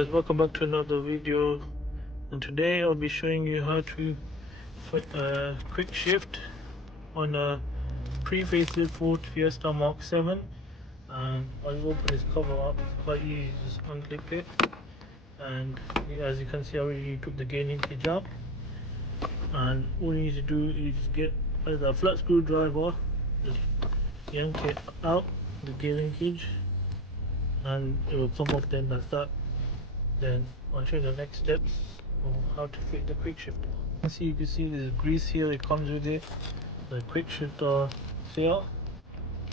guys, welcome back to another video, and today I'll be showing you how to put a quick shift on a pre-facelift Ford Fiesta Mark 7. And I'll open this cover up. It's quite easy, just unclip it, and as you can see I already took the gear linkage out, and all you need to do is get a flat screwdriver, just yank it out the gear linkage and it will come off. Then that's that. Then I'll show you the next steps of how to fit the quick shifter. You can see there's grease here, it comes with it, the quick shifter here,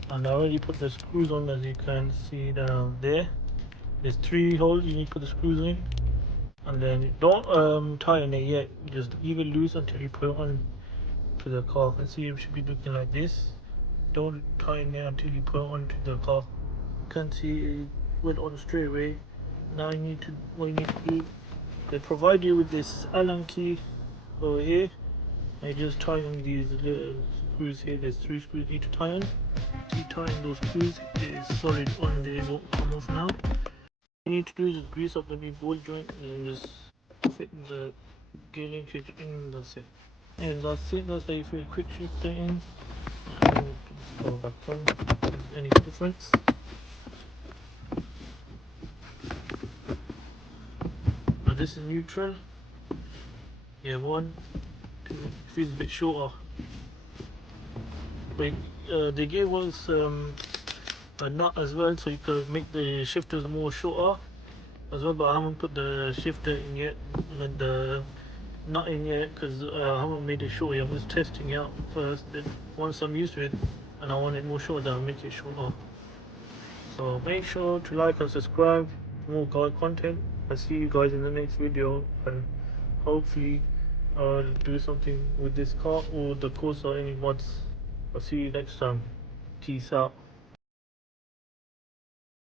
and I already put the screws on, as you can see down there. There's 3 holes you need to put the screws in, and then don't tighten it yet, just leave it loose until you put it on to the car. And see, it should be looking like this. Don't tighten it until you put it onto the car. You can see it went on straight away. Now what you need to do, they provide you with this Allen key over here, and you just tighten these little screws here. There's 3 screws you need to tighten. You tighten those screws, it is solid on there, it won't come off now. What you need to do is just grease up the new ball joint and just fit the gear linkage in. That's it. And that's it. That's how you fit a quick shifter in. Go back on. Any difference? This is neutral. Yeah, 1, 2. It feels a bit shorter. But they gave us a nut as well, so you could make the shifters more shorter as well. But I haven't put the shifter in yet, and the nut in yet, because I haven't made it shorter. I'm just testing it out first. Then once I'm used to it and I want it more shorter, I'll make it shorter. So make sure to like and subscribe for more car content. I'll see you guys in the next video, and hopefully I'll do something with this car or the course or any mods. I'll see you next time. Peace out.